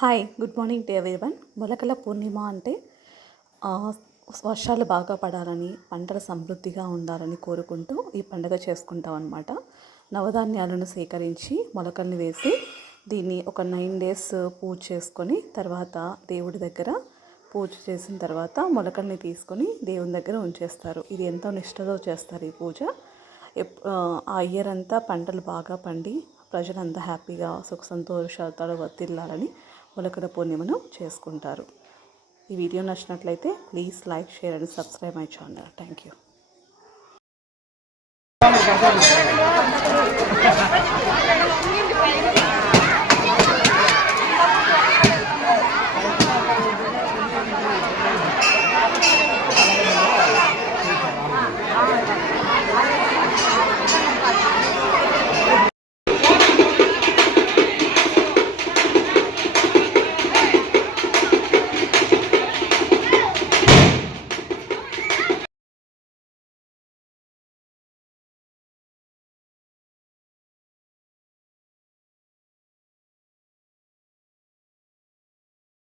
Hi good morning to everyone. మొలకల పూర్ణిమ అంటే ఆ, వర్షాలు బాగా పడాలని, పంటలు సమృద్ధిగా ఉండాలని కోరుకుంటూ ఈ పండుగ చేసుకుంటాం అన్నమాట. నవధాన్యాలను సేకరించి మొలకల్ని వేసి దీన్ని ఒక 9 days పూజ చేసుకొని తర్వాత దేవుడి దగ్గర పూజ చేసిన తర్వాత మొలకల్ని తీసుకొని దేవుని దగ్గర ఉంచేస్తారు. ఇది ఎంతో నిష్ఠతో చేస్తారు ఈ పూజ. ఆ ఇయర్ అంతా పంటలు బాగా పండి ప్రజలంతా హ్యాపీగా సుఖ సంతోషాలతో వర్తిల్లాలని మొలకల పూర్ణిమను చేసుకుంటారు. ఈ వీడియో నచ్చినట్లయితే please like, share and subscribe my channel. Thank you.